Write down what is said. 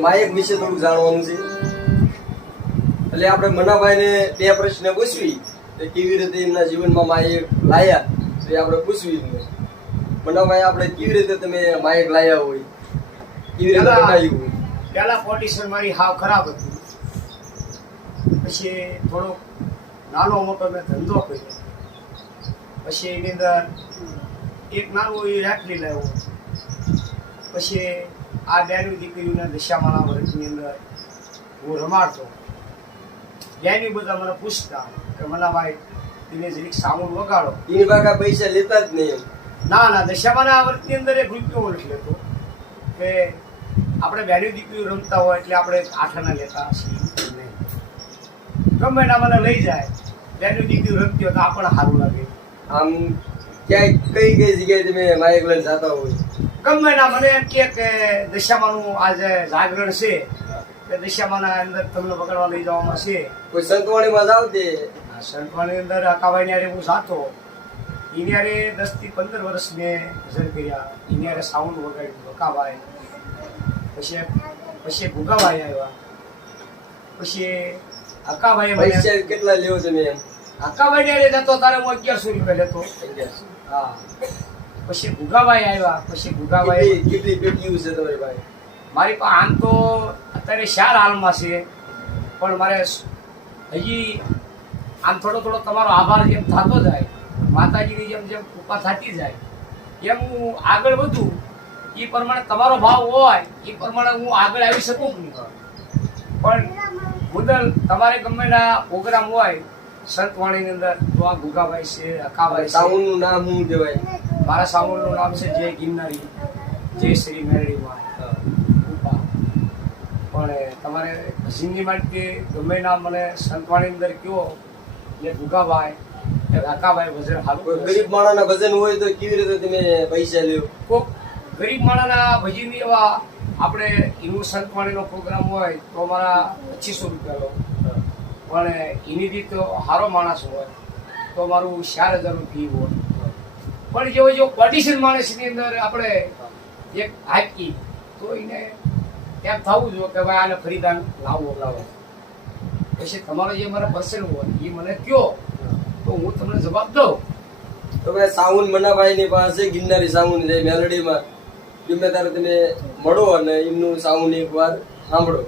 માયક વિશે થોડું જાણવાનું છે. એટલે આપણે મનાભાઈને બે પ્રશ્ન પૂછવી કે કેવી રીતે એમના જીવનમાં માયક લાયા તો એ આપણે પૂછવી મનાભાઈ આપણે કેવી રીતે તમે માયક લાયા હોય? કેવી રીતે બનાવ્યું હોય? પહેલા કોન્ડિશન મારી હાવ ખરાબ હતી. પછી થોડોક નાનો મોટો મેં ધંધો કર્યો. પછી એની અંદર એક નાનું એ રાખલી લાવ્યો. પછી આ ડેરી દીકરીઓના દશામાના વર્ગની અંદર હું રમાડતો. ડેરી બધા મને પૂછતા કે મનાભાઈ તમે જરીક સાઉન્ડ વગાડો. એ પાકા પૈસા લેતા જ નહીં ના ના દશામાના વર્ગની અંદર એક રૂપિયો નથી લેતો. કે આપણે વેલ્યુ દીકરીઓ રમતા હોય એટલે આપણે આઠાના લેતા છીએ. ગમે એના મને લઈ જાય. વેલ્યુ દીકરીઓ રમતી હોય તો આપણને સારું લાગે. આમ ક્યાંય કઈ કઈ જગ્યાએ તમે માયક લઈને જતા હોય? ગમે એના મને એમ કે દશામાનું આજે જાગરણ છે. કે દશામાના અંદર તમને પકડવા લઈ જવામાં છે. કોઈ સંતવાણીમાં જાવ તે? સંતવાણી અંદર અકાભાઈ ને હું સાતો ઇન્યારે દસથી પંદર વર્ષ મેં ભજન કર્યા. ઇન્યારે સાઉન્ડ વગાડ્યું અકાભાઈ પછી પછી ભૂગાભાઈ આવ્યા. પછી અકાભાઈ પૈસા કેટલા લેવો તમે અકાભાઈ ને જતો તારે હું અગિયારસો રૂપિયા લેતો. હા. પછી ભૂગાભાઈ આવ્યા પછી ભૂગાભાઈ કેટલી પેટીઓ છે તમારી ભાઈ મારી પાસે આમ તો અત્યારે ચાર હાલમાં છે પણ મારે હજી આમ થોડો થોડો તમારો આભાર જેમ થતો જાય માતાજીની જેમ જેમ કૃપા થતી જાય એમ હું આગળ વધું એ પ્રમાણે તમારો ભાવ હોય એ પ્રમાણે હું આગળ આવી શકું નહીં? પણ મુદલ તમારે ગમે ના પ્રોગ્રામ હોય સંતવાણીની અંદર તો આ ગુગાભાઈ છે અકાભાઈ છે. નામ હું કહેવાય? મારા સામુલનું નામ છે જય ગિરનારી જય શ્રી મેરડી પણ તમારે ભજનની માટે ગમે ના મને સંતવાણી અંદર કયો એટલે કાકાભાઈ ભજન કોઈ હાલું ગરીબ માણાના ભજન હોય તો કેવી રીતે તમે પૈસા લ્યો? કોક ગરીબ માણસના ભજીની એવા આપણે એનું સંતવાણીનો પ્રોગ્રામ હોય તો અમારા પચીસો રૂપિયા લો. પણ એની રીત તો સારો માણસ હોય તો મારું ચાર હજારનું ફી હોય. પણ જો જો ઓડિશન માણસની અંદર આપણે એક હાકી, તો એને એમ થવું જોઈએ કે ભાઈ આને ફરીદાન લાવો લાવો. પછી તમારો જે મારા પર્સન હોય, એ મને કયો. તો હું તમને જવાબ દઉં. તમે સાઉન્ડ મનાભાઈ ની પાસે ગિરનારી સાઉન્ડ છે, મેલડીમાં. ગમે ત્યારે તમે મળો અને એમનું સાઉન એક વાર સાંભળો.